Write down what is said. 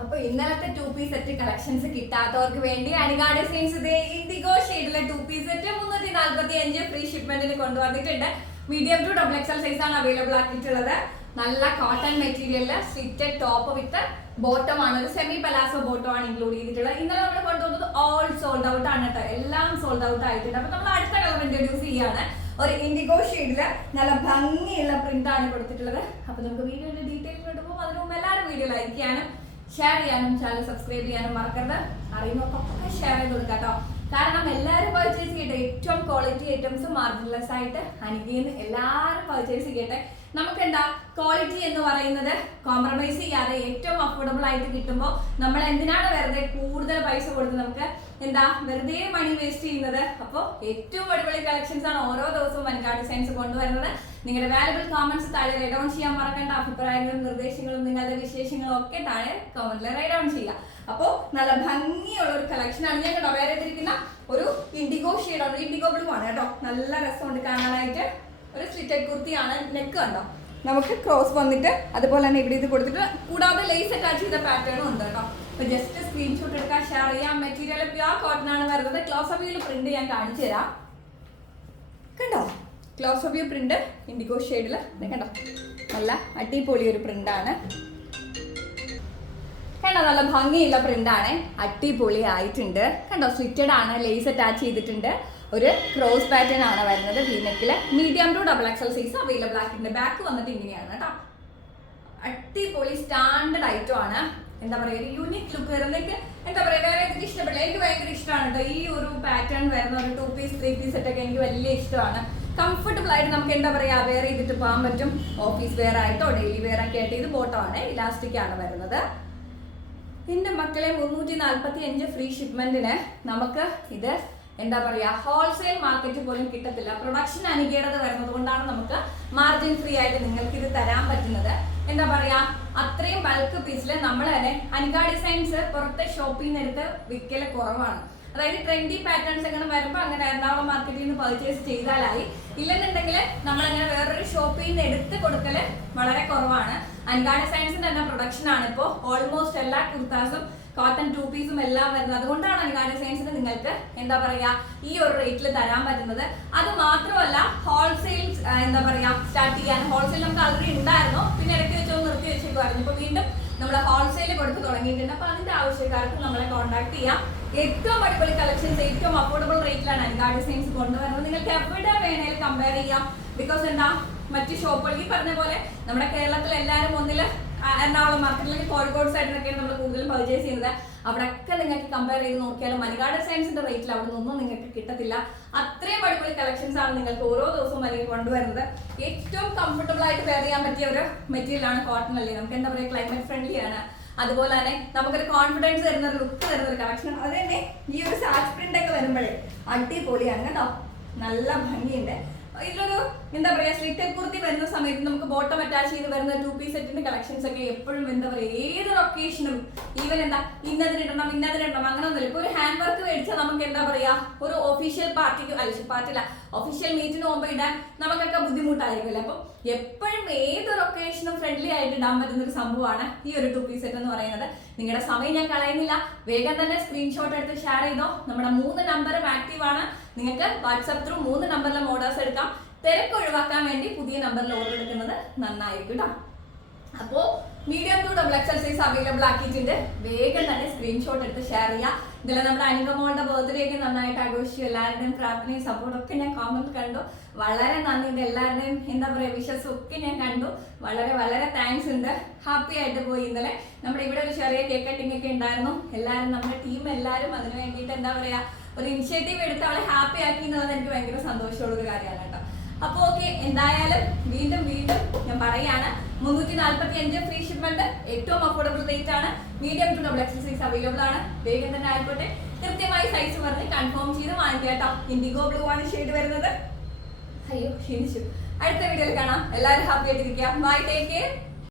അപ്പൊ ഇന്നലത്തെ two piece set collections കിട്ടാത്തവർക്ക് വേണ്ടി അനികാ ഡിസൈൻസ് ഇതേ ഇൻഡിഗോ ഷെയ്ഡിലെ ടു പീസ് സെറ്റ് മുന്നൂറ്റി നാല്പത്തി അഞ്ച് ഫ്രീ ഷിപ്മെന്റിന് കൊണ്ടുവന്നിട്ടുണ്ട്. Medium to double XL size ആണ് അവൈലബിൾ ആക്കിയിട്ടുള്ളത്. നല്ല കോട്ടൺ മെറ്റീരിയലിൽ സ്ലിറ്റഡ് ടോപ്പ് വിത്ത് ബോട്ടം ആണ്. ഒരു സെമി പലാസോ ബോട്ടം ആണ് ഇൻക്ലൂഡ് ചെയ്തിട്ടുള്ളത്. ഇന്നലെ നമ്മൾ കൊണ്ടുവന്നത് ഓൾ സോൾഡ് ഔട്ട് ആണ് കേട്ടോ എല്ലാം സോൾഡ് ഔട്ട് ആയിട്ടുണ്ട്. അപ്പൊ നമ്മൾ അടുത്ത കളർ ഇൻട്രൊഡ്യൂസ് ചെയ്യാണ്. ഒരു ഇൻഡിഗോ ഷെയ്ഡിൽ നല്ല ഭംഗിയുള്ള പ്രിന്റ് ആണ് കൊടുത്തിട്ടുള്ളത്. അപ്പൊ നമുക്ക് വീഡിയോയുടെ ഡീറ്റെയിൽസ് കൊണ്ടുപോകും അതിന് മുമ്പ് എല്ലാവരും വീഡിയോ ലൈക്ക് ചെയ്യാനും ഷെയർ ചെയ്യാനും ചാനൽ സബ്സ്ക്രൈബ് ചെയ്യാനും മറക്കരുത്. അറിയുന്നവർക്കൊക്കെ ഷെയർ ചെയ്ത് കൊടുക്കാം കേട്ടോ. കാരണം എല്ലാവരും പർച്ചേസ് ചെയ്യട്ടെ ഏറ്റവും ക്വാളിറ്റി ഐറ്റംസ് മാർജിൻലെസ് ആയിട്ട് അനുഭവിന്ന് എല്ലാവരും പർച്ചേസ് ചെയ്യട്ടെ. നമുക്ക് എന്താ ക്വാളിറ്റി എന്ന് പറയുന്നത് കോംപ്രമൈസ് ചെയ്യാതെ ഏറ്റവും അഫോർഡബിൾ ആയിട്ട് കിട്ടുമ്പോൾ നമ്മൾ എന്തിനാണ് വെറുതെ കൂടുതൽ പൈസ കൊടുത്ത് നമുക്ക് എന്താ വെറുതെ മണി വേസ്റ്റ് ചെയ്യുന്നത്? അപ്പോൾ ഏറ്റവും അടിപൊളി കളക്ഷൻസ് ആണ് ഓരോ ദിവസവും വനികാ സയൻസ് കൊണ്ടുവരുന്നത്. നിങ്ങളുടെ വാലുബിൾ കോമൻസ് താഴെ റൈഡ് ഓൺ ചെയ്യാൻ മറക്കേണ്ട. അഭിപ്രായങ്ങളും നിർദ്ദേശങ്ങളും നിങ്ങളുടെ വിശേഷങ്ങളും ഒക്കെ താഴെ കോമന്റിൽ റൈഡ് ഓൺ ചെയ്യുക. അപ്പോൾ നല്ല ഭംഗിയുള്ള ഒരു കളക്ഷൻ ആണ്. ഞാൻ കേട്ടോ വേറെ ഒരു ഇൻഡിഗോ ഷെയ്ഡാണ് ഇൻഡിഗോ ബ്ലൂ ആണ് കേട്ടോ. നല്ല രസമുണ്ട് കാണാനായിട്ട്. ഒരു സ്ലിറ്റഡ് കുർത്തിയാണ് നെക്ക് കണ്ടോ? നമുക്ക് ക്രോസ് വന്നിട്ട് അതുപോലെ തന്നെ ഇവിടെ ഇത് കൊടുത്തിട്ട് കൂടാതെ ലേസ് അറ്റാച്ച് ചെയ്ത പാറ്റേണും ഉണ്ട് കേട്ടോ. അപ്പൊ ജസ്റ്റ് സ്ക്രീൻഷോട്ട് എടുക്കാൻ ഷെയർ ചെയ്യാം. മെറ്റീരിയൽ പ്യുവർ കോട്ടൺ ആണ് വരുന്നത്. ക്ലോസ് വ്യൂ പ്രിന്റ് ഞാൻ കാണിച്ചു തരാം. കണ്ടോ? ക്ലോസ് വ്യൂ പ്രിന്റ് ഇൻഡിഗോ ഷെയ്ഡിൽ കണ്ടോ? നല്ല അടിപൊളി ഒരു പ്രിന്റ് ആണ്. കണ്ടോ? നല്ല ഭംഗിയുള്ള പ്രിന്റ് ആണ്. അടിപൊളി ആയിട്ടുണ്ട്. കണ്ടോ? സ്വിറ്റഡ് ആണ്. ലേസ് അറ്റാച്ച് ചെയ്തിട്ടുണ്ട്. ഒരു ക്രോസ് പാറ്റേൺ ആണ് വരുന്നത്. വീനക്കിൽ medium to double XL size available ആക്കിയിട്ടുണ്ട്. ബാക്ക് വന്നിട്ട് ഇങ്ങനെയാണ് കേട്ടോ അടിപൊളി സ്റ്റാൻഡേർഡ് ഐറ്റം ആണ്. എന്താ പറയുക ഒരു യൂണിക് ലുക്ക് വരുന്നതൊക്കെ എന്താ പറയുക വേറെ എനിക്ക് ഇഷ്ടപ്പെടില്ല. എനിക്ക് ഭയങ്കര ഇഷ്ടമാണ് കേട്ടോ ഈ ഒരു പാറ്റേൺ വരുന്ന ഒരു ടു പീസ് ത്രീ പീസ് സെറ്റൊക്കെ എനിക്ക് വലിയ ഇഷ്ടമാണ്. കംഫർട്ടബിൾ ആയിട്ട് നമുക്ക് എന്താ പറയുക വെയർ ചെയ്തിട്ട് പോകാൻ പറ്റും. ഓഫീസ് വെയർ ആയിട്ടോ ഡെയിലി വെയർ ഒക്കെ ആയിട്ട് ഇത് ഫോട്ടോ ആണ് ഇലാസ്റ്റിക് ആണ് വരുന്നത്. എന്റെ മക്കളെ മുന്നൂറ്റി നാല്പത്തി അഞ്ച് ഫ്രീ ഷിപ്മെന്റിന് നമുക്ക് ഇത് എന്താ പറയാ ഹോൾസെയിൽ മാർക്കറ്റ് പോലും കിട്ടത്തില്ല. പ്രൊഡക്ഷൻ അനുകേടത വരുന്നത് കൊണ്ടാണ് നമുക്ക് മാർജിൻ ഫ്രീ ആയിട്ട് നിങ്ങൾക്ക് ഇത് തരാൻ പറ്റുന്നത്. എന്താ പറയാ അത്രയും ബൾക്ക് പീസിൽ നമ്മൾ തന്നെ അനിക ഡിസൈൻസ് പുറത്തെ ഷോപ്പിൽ നിന്ന് എടുത്ത് വിൽക്കൽ കുറവാണ്. അതായത് ട്രെൻഡി പാറ്റേൺസ് അങ്ങനെ വരുമ്പോൾ അങ്ങനെ എറണാകുളം മാർക്കറ്റിൽ നിന്ന് പർച്ചേസ് ചെയ്താലായി. ഇല്ലെന്നുണ്ടെങ്കിൽ നമ്മൾ അങ്ങനെ വേറൊരു ഷോപ്പിൽ നിന്ന് എടുത്ത് കൊടുക്കൽ വളരെ കുറവാണ്. അൻഗാഡ സയൻസിന്റെ തന്നെ പ്രൊഡക്ഷൻ ആണ് ഇപ്പോൾ ഓൾമോസ്റ്റ് എല്ലാ കുർത്താസും കോട്ടൺ ടു പീസും എല്ലാം വരുന്നത്. അതുകൊണ്ടാണ് അൻഗാഡ സയൻസിന് നിങ്ങൾക്ക് എന്താ പറയാ ഈ ഒരു റേറ്റിൽ തരാൻ പറ്റുന്നത്. അത് മാത്രമല്ല ഹോൾസെയിൽ എന്താ പറയാ സ്റ്റാർട്ട് ചെയ്യാൻ. ഹോൾസെയിൽ നമുക്ക് ആൾറെഡി ഉണ്ടായിരുന്നു. പിന്നെ ഇടയ്ക്ക് വെച്ചോ നിർത്തി വെച്ചേക്കുമായിരുന്നു ഇപ്പൊ വീണ്ടും നമ്മൾ ഹോൾസെയിൽ കൊടുത്ത് തുടങ്ങിയിട്ടുണ്ട്. അപ്പൊ അതിന്റെ ആവശ്യക്കാർക്ക് നമ്മളെ കോൺടാക്ട് ചെയ്യാം. ഏറ്റവും അടിപൊളി കളക്ഷൻസ് ഏറ്റവും അഫോർഡബിൾ റേറ്റിലാണ് അനിക ഡിസൈൻസ് കൊണ്ടുവരുന്നത്. നിങ്ങൾക്ക് എവിടെ വേണേലും കമ്പയർ ചെയ്യാം. ബിക്കോസ് എന്താ? മറ്റ് ഷോപ്പുകൾ ഈ പറഞ്ഞ പോലെ നമ്മുടെ കേരളത്തിൽ എല്ലാവരും ഒന്നിൽ എറണാകുളം മാർക്കറ്റിലേക്ക് കോഴിക്കോട് സൈഡിലൊക്കെയാണ് നമ്മൾ കൂടുതലും പർച്ചേസ് ചെയ്യുന്നത്. അവിടെയൊക്കെ നിങ്ങൾക്ക് കമ്പയർ ചെയ്ത് നോക്കിയാൽ മനികാ സയൻസിന്റെ റേറ്റിൽ അവിടെ നിന്നൊന്നും നിങ്ങൾക്ക് കിട്ടത്തില്ല. അത്രയും അടിപൊളി കളക്ഷൻസ് ആണ് നിങ്ങൾക്ക് ഓരോ ദിവസവും അല്ലെങ്കിൽ കൊണ്ടുവരുന്നത്. ഏറ്റവും കംഫർട്ടബിൾ ആയിട്ട് വെയർ ചെയ്യാൻ പറ്റിയ ഒരു മെറ്റീരിയൽ ആണ് കോട്ടൺ അല്ലേ? നമുക്ക് എന്താ പറയുക ക്ലൈമറ്റ് ഫ്രണ്ട്ലി ആണ്. അതുപോലെ തന്നെ നമുക്കൊരു കോൺഫിഡൻസ് തരുന്ന ഒരു ലുക്ക് തരുന്ന ഒരു കളക്ഷൻ അത് തന്നെ ഈ ഒരു സാച്ച് പ്രിന്റ് ഒക്കെ വരുമ്പോഴേ അടിപൊളിയാണ് കേട്ടോ. നല്ല ഭംഗിയുണ്ട്. എന്താ പറയാ സ്ലിറ്റഡ് കുർത്തി വരുന്ന സമയത്ത് നമുക്ക് ബോട്ടം അറ്റാച്ച് ചെയ്ത് വരുന്ന ടു പീസ് സെറ്റിന്റെ കളക്ഷൻസ് ഒക്കെ എപ്പോഴും എന്താ പറയാ ഏതൊരു ഒക്കേഷനും ഈവൻ എന്താ ഇന്നതിനിടണം ഇന്നതിനിടണം അങ്ങനെ ഒന്നുമില്ല. ഇപ്പൊ ഒരു ഹാൻഡ് വർക്ക് മേടിച്ചാൽ നമുക്ക് എന്താ പറയാ ഒരു ഒഫീഷ്യൽ പാർട്ടിക്ക് അല്ല പാർട്ടില്ല ഒഫീഷ്യൽ മീറ്റിന് പോകുമ്പോൾ ഇടാൻ നമുക്കൊക്കെ ബുദ്ധിമുട്ടായിരിക്കുമല്ലോ? അപ്പം എപ്പോഴും ഏതൊരു ഒക്കേഷനും ഫ്രണ്ട്ലി ആയിട്ട് ഇടാൻ പറ്റുന്ന ഒരു സംഭവമാണ് ഈ ഒരു ടു പീസ് സെറ്റ് എന്ന് പറയുന്നത്. നിങ്ങളുടെ സമയം ഞാൻ കളയുന്നില്ല. വേഗം തന്നെ സ്ക്രീൻഷോട്ട് എടുത്ത് ഷെയർ ചെയ്തോ. നമ്മുടെ മൂന്ന് നമ്പറും ആക്റ്റീവ് ആണ്. നിങ്ങൾക്ക് വാട്സപ്പ് ത്രൂ മൂന്ന് നമ്പറിലും ഓർഡേഴ്സ് എടുക്കാം. തിരക്ക് ഒഴിവാക്കാൻ വേണ്ടി പുതിയ നമ്പറിൽ ഓർഡർ എടുക്കുന്നത് നന്നായിരിക്കും കേട്ടോ അപ്പോ medium to double XL size available ആക്കിയിട്ടുണ്ട്. വേഗം തന്നെ സ്ക്രീൻഷോട്ട് എടുത്ത് ഷെയർ ചെയ്യാം. ഇതിൽ നമ്മുടെ അനികമോളുടെ ബർത്ത്ഡേ ഒക്കെ നന്നായിട്ട് ആഘോഷിച്ചു. എല്ലാവരുടെയും പ്രാർത്ഥനയും സപ്പോർട്ട് ഒക്കെ ഞാൻ കോമന്റ് കണ്ടു. വളരെ നന്ദിയുണ്ട് എല്ലാവരുടെയും എന്താ പറയുക വിശ്വസം ഒക്കെ ഞാൻ കണ്ടു. വളരെ വളരെ താങ്ക്സ് ഉണ്ട്. ഹാപ്പി ആയിട്ട് പോയി ഇന്നലെ. നമ്മുടെ ഇവിടെ ഒരു ചെറിയ കേക്ക് കട്ടിംഗ് ഒക്കെ ഉണ്ടായിരുന്നു. എല്ലാവരും നമ്മുടെ ടീം എല്ലാവരും അതിന് വേണ്ടിയിട്ട് എന്താ പറയാ ഒരു ഇനിഷ്യേറ്റീവ് എടുത്ത് അവളെ ഹാപ്പി ആക്കി എന്നുള്ളത് എനിക്ക് ഭയങ്കര സന്തോഷമുള്ള ഒരു കാര്യമാണ് കേട്ടോ അപ്പോൾ ഓക്കെ എന്തായാലും വീണ്ടും വീണ്ടും ഞാൻ പറയാണ് മുന്നൂറ്റി നാല്പത്തി അഞ്ച് ഫ്രീ ഷിപ്മെന്റ് ഏറ്റവും അഫോർഡബിൾ റേറ്റ് ആണ്. Medium to double XL size available ആണ്. വേഗം തന്നെ ആയിക്കോട്ടെ. കൃത്യമായി സൈസ് പറഞ്ഞ് കൺഫേം ചെയ്ത് വാങ്ങിക്കുക കേട്ടോ. ഇൻഡിഗോ ബ്ലൂ ആണ് ഷെയ്ഡ് വരുന്നത്. അയ്യോ ക്ഷീണിച്ചു. അടുത്ത വീഡിയോയിൽ കാണാം. എല്ലാവരും ഹാപ്പി ആയിട്ടിരിക്കുക. Bye take care